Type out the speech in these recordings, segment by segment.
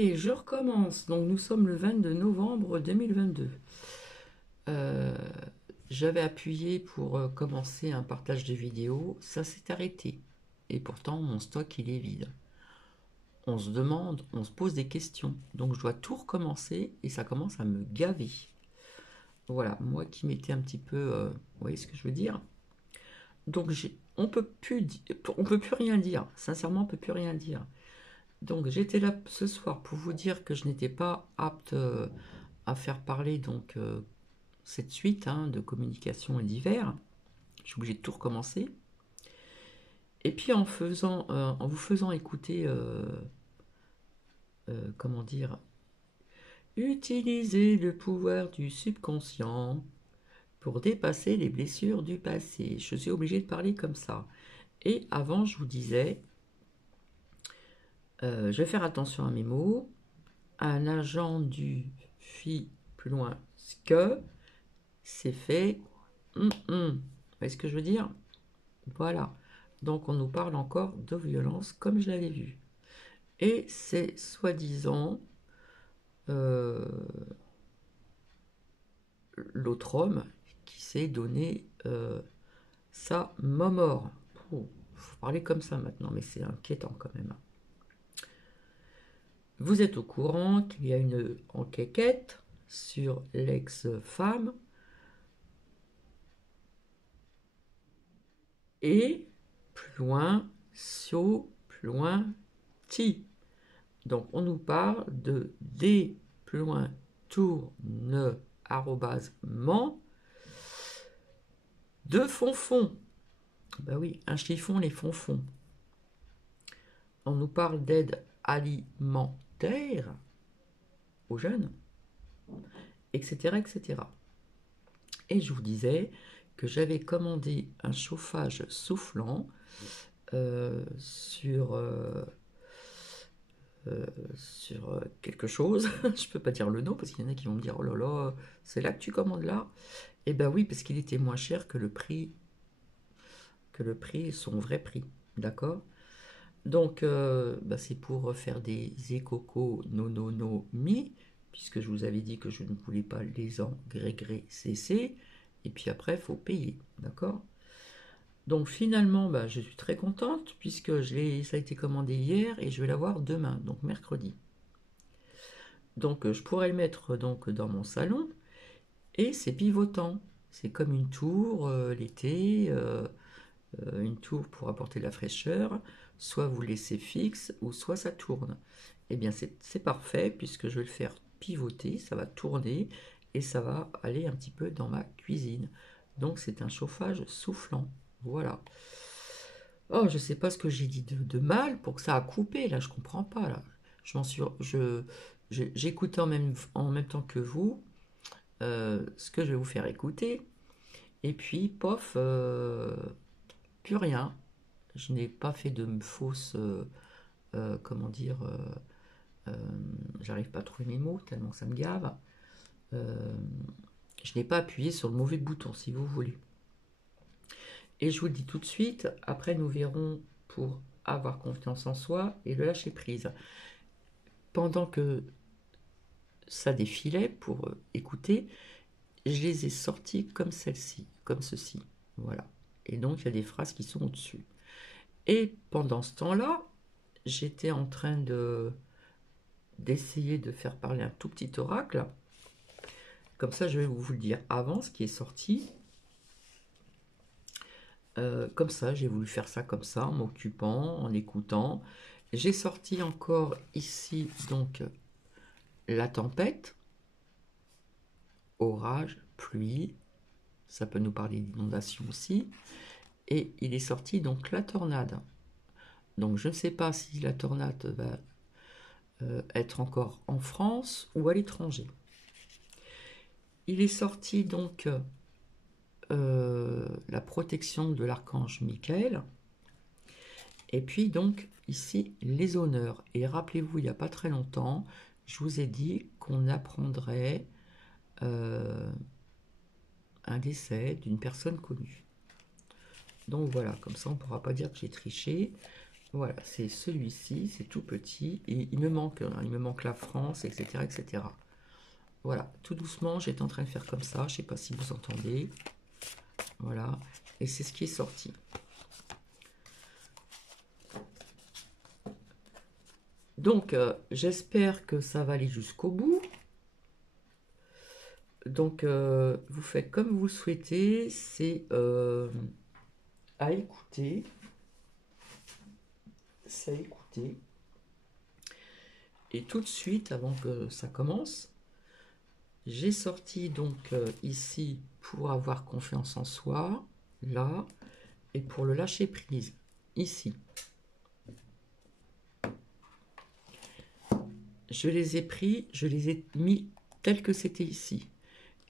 Et je recommence. Donc nous sommes le 22 novembre 2022. Euh, J'avais appuyé pour commencer un partage de vidéo, ça s'est arrêté. Et pourtant mon stock il est vide. On se demande, on se pose des questions. Donc je dois tout recommencer et ça commence à me gaver. Voilà, moi qui m'étais un petit peu, vous voyez ce que je veux dire? Donc on peut plus rien dire. Sincèrement, on peut plus rien dire. Donc j'étais là ce soir pour vous dire que je n'étais pas apte à faire parler cette suite de communication et divers. Je suis obligé de tout recommencer. Et puis en vous faisant écouter, comment dire, utiliser le pouvoir du subconscient pour dépasser les blessures du passé. Je suis obligé de parler comme ça. Et avant, je vous disais, je vais faire attention à mes mots. Un agent du fit plus loin ce que c'est fait. Vous voyez ce que je veux dire? Voilà. Donc on nous parle encore de violence comme je l'avais vu. Et c'est soi-disant euh, l'autre homme qui s'est donné sa mort. Il faut parler comme ça maintenant, mais c'est inquiétant quand même. Vous êtes au courant qu'il y a une enquête sur l'ex-femme et plus loin, so, plus loin, ti. Donc on nous parle de des plus loin tourne arrobasement de fonfon. Ben oui, un chiffon, les fonfons. On nous parle d'aide alimentaire aux jeunes, etc., etc. Et je vous disais que j'avais commandé un chauffage soufflant sur quelque chose. Je ne peux pas dire le nom parce qu'il y en a qui vont me dire oh là là, c'est là que tu commandes là. Eh ben oui, parce qu'il était moins cher que le prix, son vrai prix. D'accord? Donc, c'est pour faire des écocos no no no mi, puisque je vous avais dit que je ne voulais pas les engrégrer cc, et puis après, il faut payer. D'accord? Donc finalement, je suis très contente, puisque ça a été commandé hier, et je vais l'avoir demain, donc mercredi. Donc je pourrais le mettre dans mon salon, et c'est pivotant. C'est comme une tour l'été, une tour pour apporter de la fraîcheur, soit vous laissez fixe, ou soit ça tourne. Eh bien c'est parfait, puisque je vais le faire pivoter, ça va tourner, et ça va aller un petit peu dans ma cuisine. Donc c'est un chauffage soufflant. Voilà. Oh, je sais pas ce que j'ai dit de mal pour que ça a coupé, là, je comprends pas, là. J'écoutais en même temps que vous ce que je vais vous faire écouter, et puis, pof, plus rien. Je n'ai pas fait de fausse, comment dire, euh, j'arrive pas à trouver mes mots tellement ça me gave. Euh, je n'ai pas appuyé sur le mauvais bouton, si vous voulez. Et je vous le dis tout de suite, après nous verrons pour avoir confiance en soi et le lâcher prise. Pendant que ça défilait pour écouter, je les ai sortis comme celle-ci, comme ceci. Voilà. Et donc il y a des phrases qui sont au-dessus. Et pendant ce temps-là, j'étais en train d'essayer de faire parler un tout petit oracle. Comme ça, je vais vous le dire avant ce qui est sorti. Comme ça, j'ai voulu faire ça comme ça, en m'occupant, en écoutant. J'ai sorti encore ici, donc, la tempête, orage, pluie. Ça peut nous parler d'inondation aussi. Et il est sorti donc la tornade. Donc je ne sais pas si la tornade va être encore en France ou à l'étranger. Il est sorti donc la protection de l'archange Michael. Et puis donc ici les honneurs. Et rappelez-vous, il n'y a pas très longtemps, je vous ai dit qu'on apprendrait un décès d'une personne connue. Donc voilà, comme ça on ne pourra pas dire que j'ai triché. Voilà, c'est celui-ci, c'est tout petit, et il me manque la France, etc., etc. Voilà, tout doucement, j'étais en train de faire comme ça, je ne sais pas si vous entendez. Voilà, et c'est ce qui est sorti. Donc, j'espère que ça va aller jusqu'au bout. Donc, vous faites comme vous le souhaitez, c'est à écouter. C'est à écouter. Et tout de suite, avant que ça commence, j'ai sorti donc ici pour avoir confiance en soi, là, et pour le lâcher prise, ici. Je les ai pris, je les ai mis tels que c'était ici.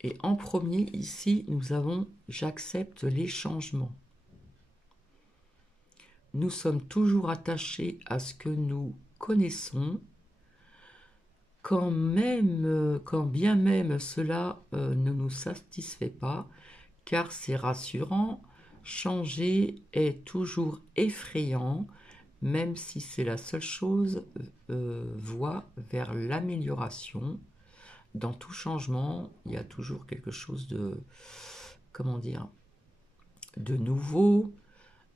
Et en premier, ici, nous avons « J'accepte les changements ». Nous sommes toujours attachés à ce que nous connaissons, quand bien même cela ne nous satisfait pas, car c'est rassurant, changer est toujours effrayant, même si c'est la seule chose voie vers l'amélioration. Dans tout changement, il y a toujours quelque chose de, comment dire, de nouveau,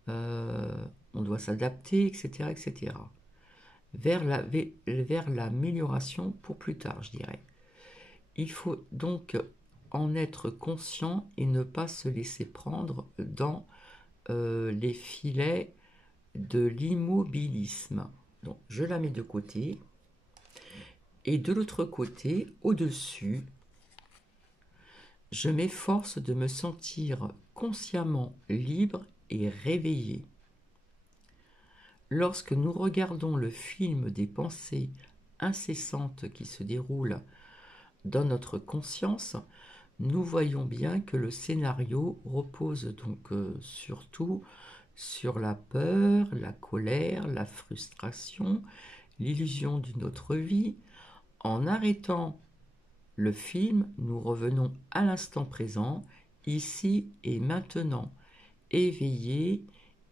on doit s'adapter, etc., etc. Vers l'amélioration pour plus tard, je dirais. Il faut donc en être conscient et ne pas se laisser prendre dans les filets de l'immobilisme. Donc, je la mets de côté. Et de l'autre côté, au-dessus, je m'efforce de me sentir consciemment libre et réveillé. Lorsque nous regardons le film des pensées incessantes qui se déroulent dans notre conscience, nous voyons bien que le scénario repose donc surtout sur la peur, la colère, la frustration, l'illusion d'une autre vie. En arrêtant le film, nous revenons à l'instant présent, ici et maintenant, éveillés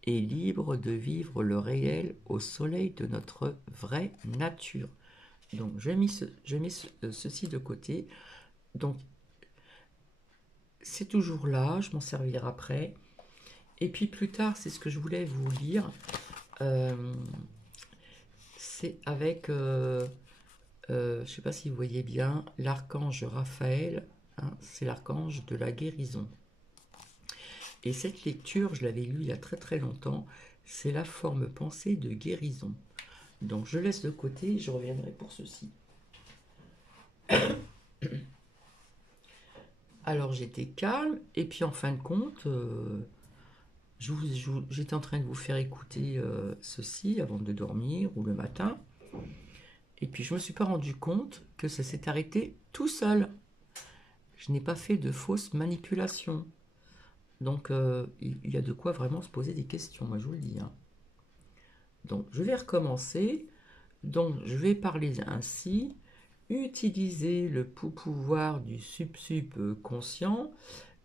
et libres de vivre le réel au soleil de notre vraie nature. Donc je mets ceci de côté. Donc c'est toujours là, je m'en servirai après. Et puis plus tard, c'est ce que je voulais vous lire. C'est avec, je ne sais pas si vous voyez bien, l'archange Raphaël. Hein, c'est l'archange de la guérison. Et cette lecture, je l'avais lue il y a très très longtemps. C'est la forme pensée de guérison. Donc je laisse de côté, je reviendrai pour ceci. Alors j'étais calme, et puis en fin de compte, j'étais en train de vous faire écouter ceci avant de dormir ou le matin. Et puis je ne me suis pas rendu compte que ça s'est arrêté tout seul. Je n'ai pas fait de fausses manipulations. Donc il y a de quoi vraiment se poser des questions, moi je vous le dis. Hein. Donc je vais recommencer. Donc je vais parler ainsi. Utiliser le pouvoir du conscient,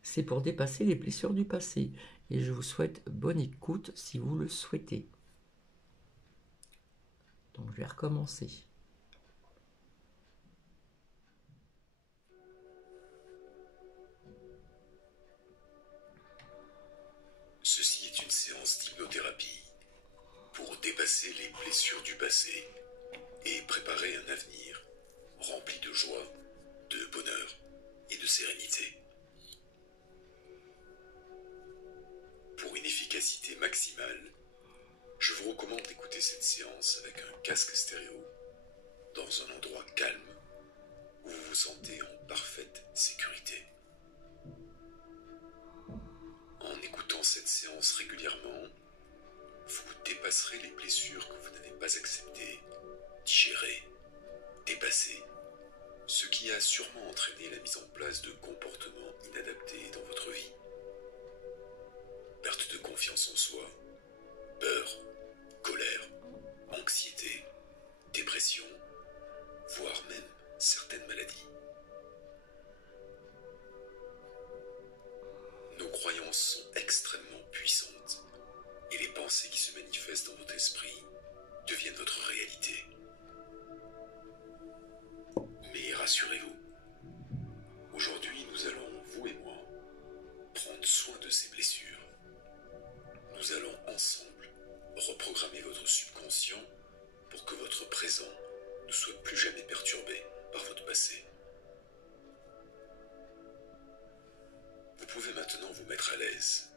c'est pour dépasser les blessures du passé. Et je vous souhaite bonne écoute si vous le souhaitez. Donc je vais recommencer. Ceci est une séance d'hypnothérapie pour dépasser les blessures du passé et préparer un avenir rempli de joie, de bonheur et de sérénité. Pour une efficacité maximale, je vous recommande d'écouter cette séance avec un casque stéréo dans un endroit calme où vous vous sentez en parfaite sécurité. En écoutant cette séance régulièrement, vous dépasserez les blessures que vous n'avez pas acceptées, digérées, dépassées, ce qui a sûrement entraîné la mise en place de comportements inadaptés dans votre vie. Perte de confiance en soi, peur, colère, anxiété, dépression, voire même certaines maladies. Nos croyances sont extrêmement puissantes et les pensées qui se manifestent dans votre esprit deviennent votre réalité. Mais rassurez-vous, aujourd'hui nous allons, vous et moi, prendre soin de ces blessures. Nous allons ensemble reprogrammer votre subconscient pour que votre présent ne soit plus jamais perturbé par votre passé. Vous pouvez maintenant vous mettre à l'aise.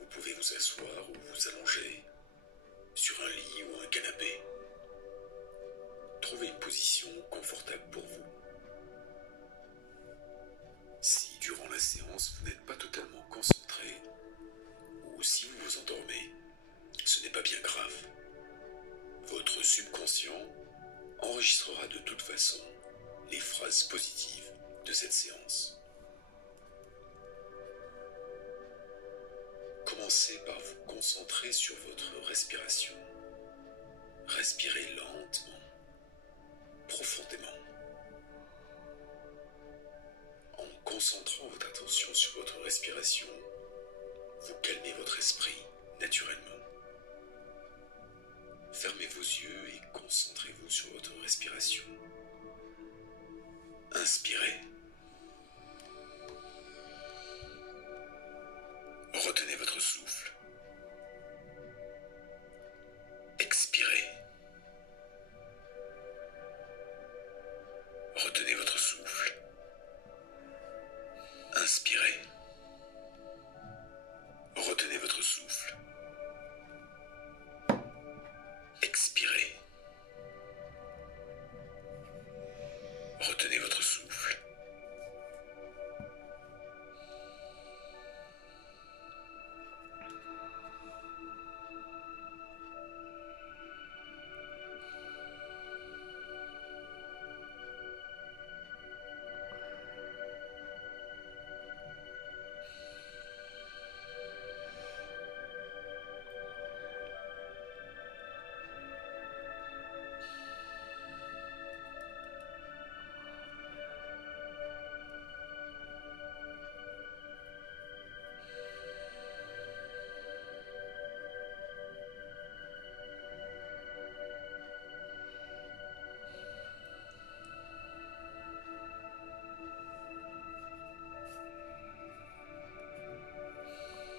Vous pouvez vous asseoir ou vous allonger sur un lit ou un canapé. Trouvez une position confortable pour vous. Si durant la séance vous n'êtes pas totalement concentré ou si vous vous endormez, ce n'est pas bien grave. Votre subconscient enregistrera de toute façon les phrases positives de cette séance. Commencez par vous concentrer sur votre respiration. Respirez lentement, profondément. En concentrant votre attention sur votre respiration, vous calmez votre esprit naturellement. Fermez vos yeux et concentrez-vous sur votre respiration. Inspirez. Retenez votre souffle. Expirez. Retenez votre souffle. Inspirez. Retenez votre souffle. Expirez. Retenez votre souffle.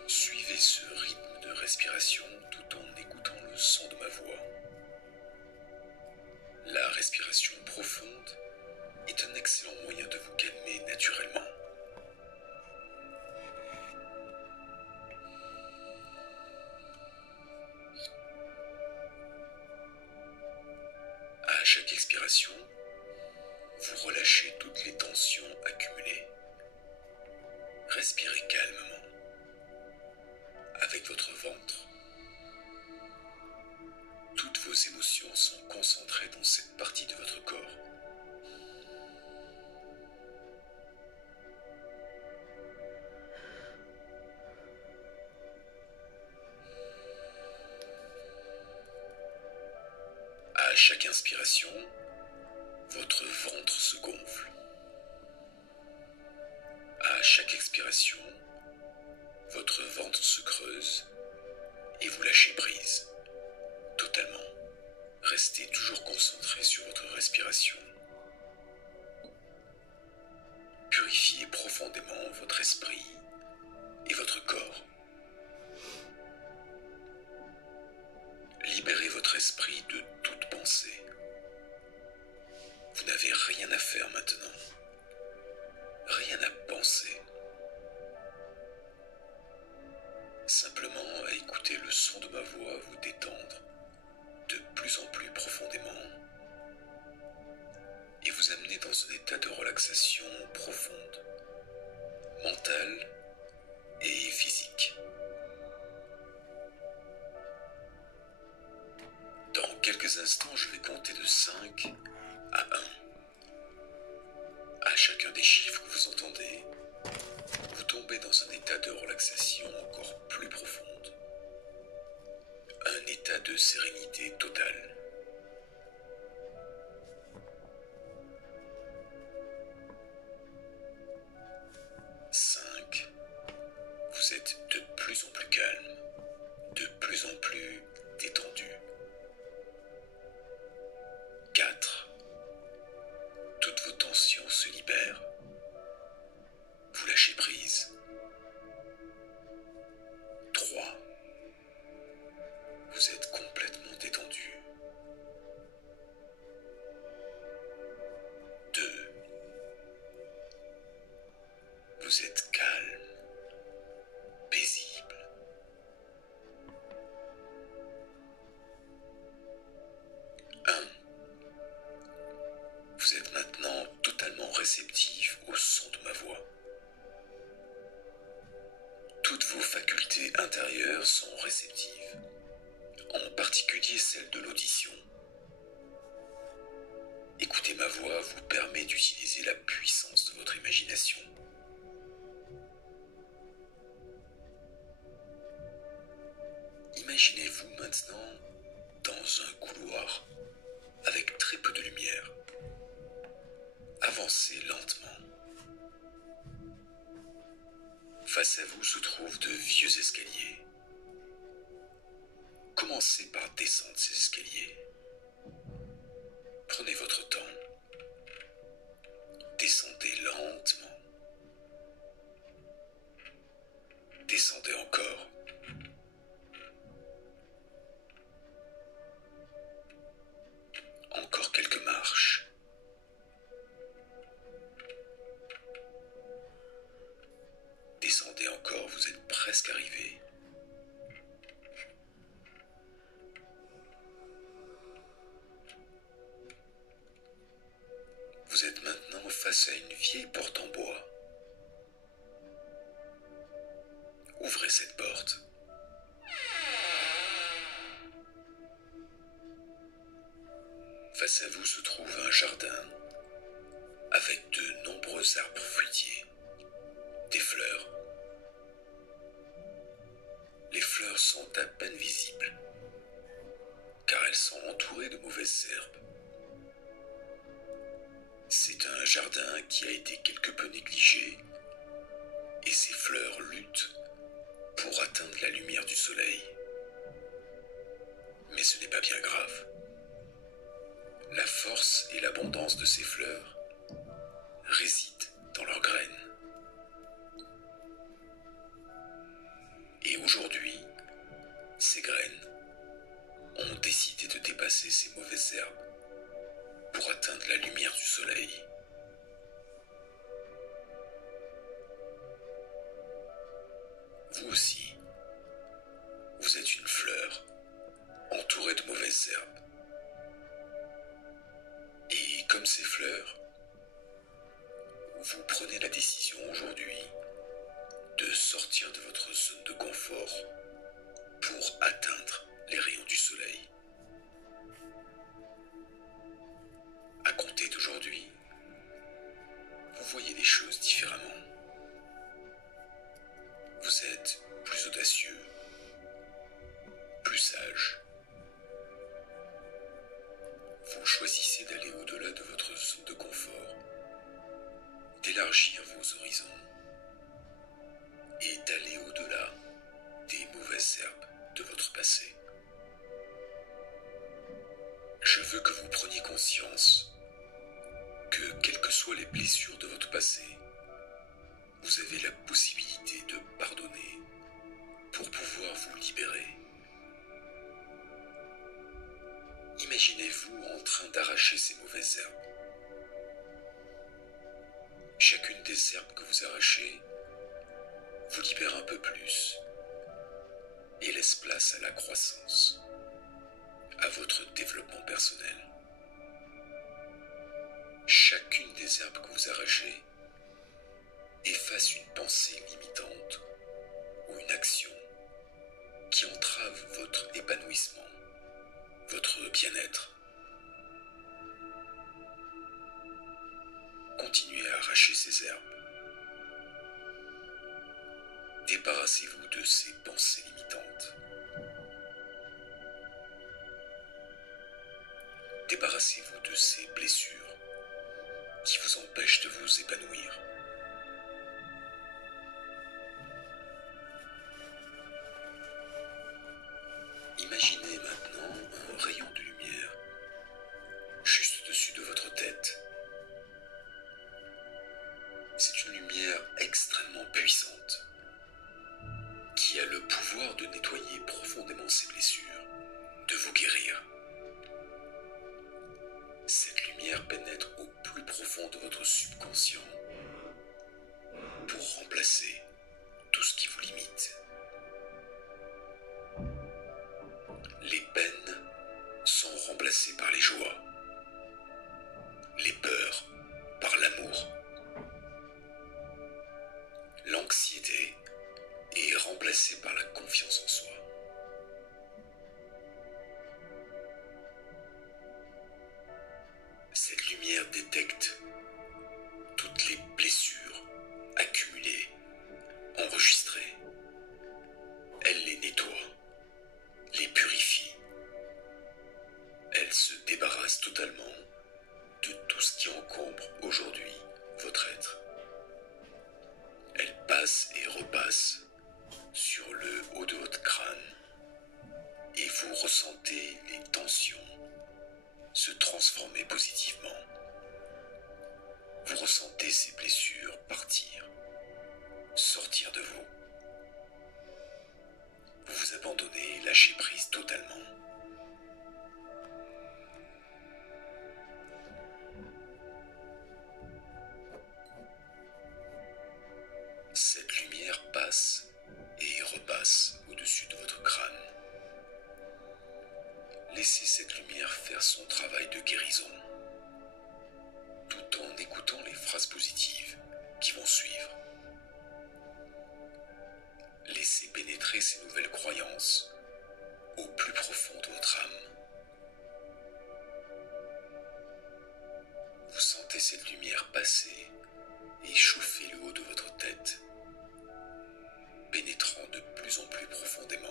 Suivez ce rythme de respiration tout en écoutant le son de ma voix. La respiration profonde est un excellent moyen de vous calmer naturellement. À chaque expiration, vous relâchez toutes les tensions accumulées. Respirez calmement avec votre ventre. Toutes vos émotions sont concentrées dans cette partie de votre corps. À chaque inspiration, votre ventre se gonfle. À chaque expiration, votre ventre se creuse et vous lâchez prise, totalement. Restez toujours concentré sur votre respiration. Purifiez profondément votre esprit et votre corps. Libérez votre esprit de toute pensée. Vous n'avez rien à faire maintenant. Rien à penser. Simplement à écouter le son de ma voix vous détendre de plus en plus profondément et vous amener dans un état de relaxation profonde, mentale et physique. Dans quelques instants, je vais compter de 5 à 1. À chacun des chiffres que vous entendez, vous tombez dans un état de relaxation encore plus profonde. Un état de sérénité totale. 5. Vous êtes de plus en plus calme. se libère. Vous lâchez prise. 3. Vous êtes complètement détendu. 2. Vous êtes calme, paisible. 1. Vous êtes maintenant totalement réceptif au son de ma voix. Toutes vos facultés intérieures sont réceptives, en particulier celle de l'audition. Écouter ma voix vous permet d'utiliser la puissance de votre imagination. Imaginez-vous maintenant dans un couloir avec très peu de lumière. Avancez lentement. Face à vous se trouvent de vieux escaliers. Commencez par descendre ces escaliers. Prenez votre temps. Descendez lentement. Descendez encore. Encore quelques marches. Descendez encore, vous êtes presque arrivé. Vous êtes maintenant face à une vieille porte en bois. Ouvrez cette porte. Face à vous se trouve un jardin avec de nombreux arbres fruitiers, des fleurs. Les fleurs sont à peine visibles, car elles sont entourées de mauvaises herbes. C'est un jardin qui a été quelque peu négligé, et ses fleurs luttent pour atteindre la lumière du soleil. Mais ce n'est pas bien grave. La force et l'abondance de ces fleurs résident dans leurs graines. Et aujourd'hui, ces graines ont décidé de dépasser ces mauvaises herbes pour atteindre la lumière du soleil. Vous aussi, vous êtes une fleur entourée de mauvaises herbes. Et comme ces fleurs, vous prenez la décision aujourd'hui de sortir de votre zone de confort pour atteindre les rayons du soleil. À compter d'aujourd'hui, vous voyez les choses différemment. Vous êtes plus audacieux, plus sage. Vous choisissez d'aller au-delà de votre zone de confort, d'élargir vos horizons et d'aller au-delà des mauvaises herbes de votre passé. Je veux que vous preniez conscience que, quelles que soient les blessures de votre passé, vous avez la possibilité de pardonner pour pouvoir vous libérer. Imaginez-vous en train d'arracher ces mauvaises herbes. Chacune des herbes que vous arrachez vous libère un peu plus et laisse place à la croissance, à votre développement personnel. Chacune des herbes que vous arrachez efface une pensée limitante ou une action qui entrave votre épanouissement, votre bien-être. Continuez à arracher ces herbes. Débarrassez-vous de ces pensées limitantes. Débarrassez-vous de ces blessures qui vous empêchent de vous épanouir. Imaginez maintenant un rayon de lumière juste au-dessus de votre tête. Cette lumière pénètre au plus profond de votre subconscient pour remplacer tout ce qui vous limite. Les peines sont remplacées par les joies, les peurs par l'amour, l'anxiété est remplacée par la confiance en soi. Cette lumière détecte toutes les blessures accumulées, enregistrées. Elle les nettoie, les purifie. Elle se débarrasse totalement de tout ce qui encombre aujourd'hui votre être. Elle passe et repasse sur le haut de votre crâne et vous ressentez les tensions se transformer positivement. Vous ressentez ces blessures partir, sortir de vous. Vous vous abandonnez, lâchez prise totalement. Cette lumière passe et repasse au-dessus de votre crâne. Laissez cette lumière faire son travail de guérison, tout en écoutant les phrases positives qui vont suivre. Laissez pénétrer ces nouvelles croyances au plus profond de votre âme. Vous sentez cette lumière passer et chauffer le haut de votre tête, pénétrant de plus en plus profondément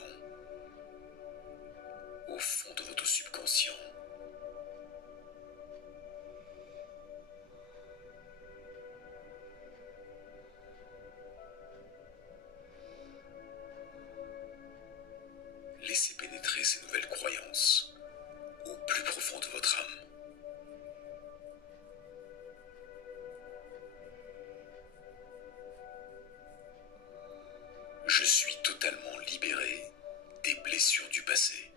au fond de votre subconscient. Laissez pénétrer ces nouvelles croyances au plus profond de votre âme. Je suis totalement libéré des blessures du passé.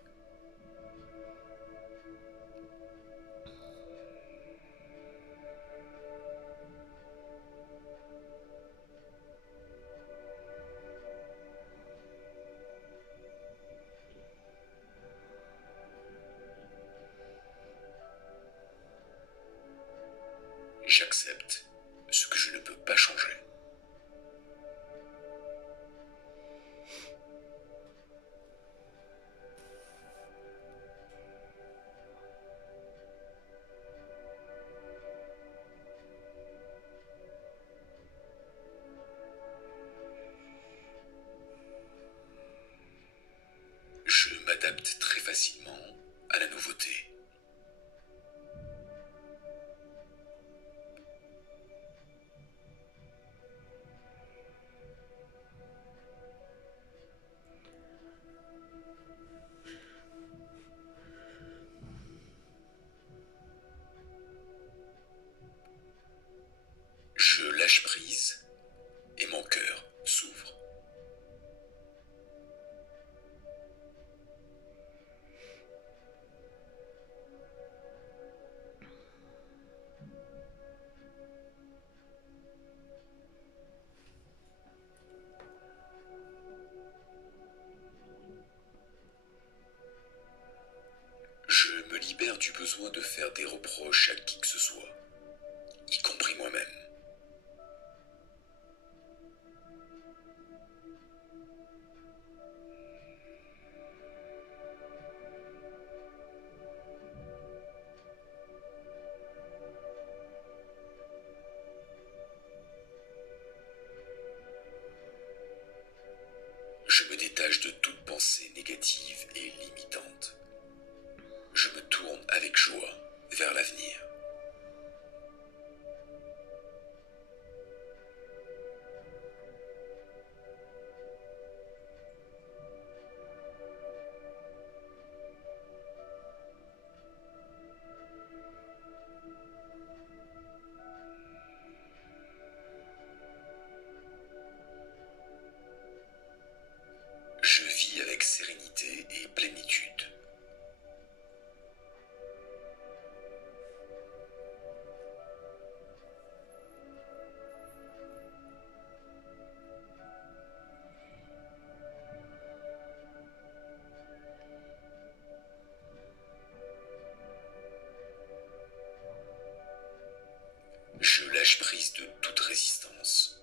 J'accepte ce que je ne peux pas changer. Je m'adapte très facilement à la nouveauté. Je lâche prise et mon cœur s'ouvre. Je me libère du besoin de faire des reproches à qui que ce soit, y compris moi-même. Je me détache de toute pensée négative et limitante. Je me tourne avec joie vers l'avenir. Je vis avec sérénité et plénitude. Je lâche prise de toute résistance.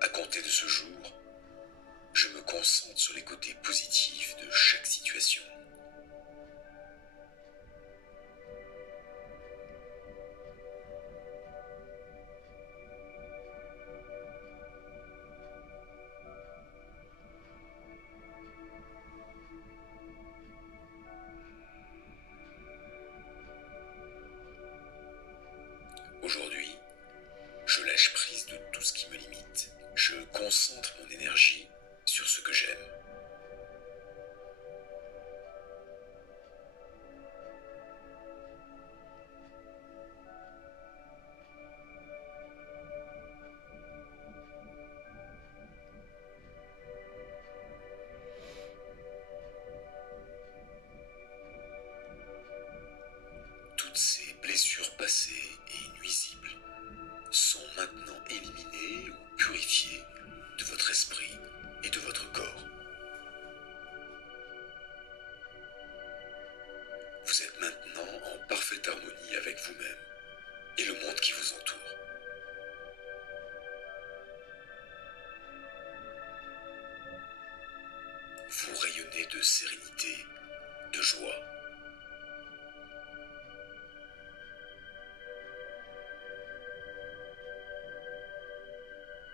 À compter de ce jour, je me concentre sur les côtés positifs de chaque situation. Aujourd'hui, je lâche prise de tout ce qui me limite. Je concentre mon énergie sur ce que j'aime. Toutes ces blessures passées et nuisibles sont maintenant éliminées ou purifiées de votre esprit et de votre corps. Vous êtes maintenant en parfaite harmonie avec vous-même et le monde qui vous entoure. Vous rayonnez de sérénité, de joie.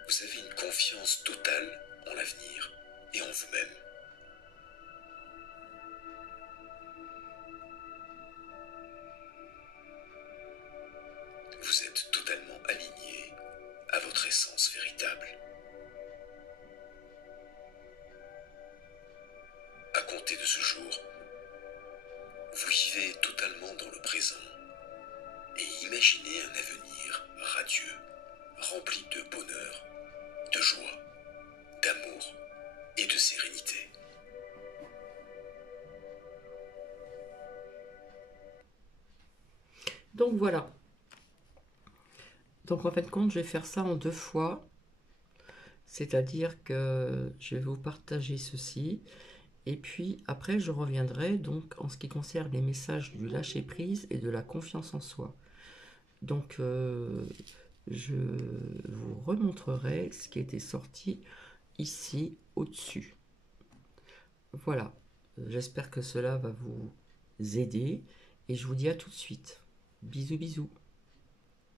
Vous avez une confiance totale en l'avenir et en vous-même. Vous êtes totalement aligné à votre essence véritable. À compter de ce jour, vous vivez totalement dans le présent et imaginez un avenir radieux, rempli de bonheur, de joie, d'amour et de sérénité. Donc voilà. Donc en fin de compte, je vais faire ça en 2 fois. C'est-à-dire que je vais vous partager ceci. Et puis après, je reviendrai donc en ce qui concerne les messages du lâcher-prise et de la confiance en soi. Donc je vous remontrerai ce qui était sorti ici au-dessus. Voilà. J'espère que cela va vous aider. Et je vous dis à tout de suite. Bisous, bisous.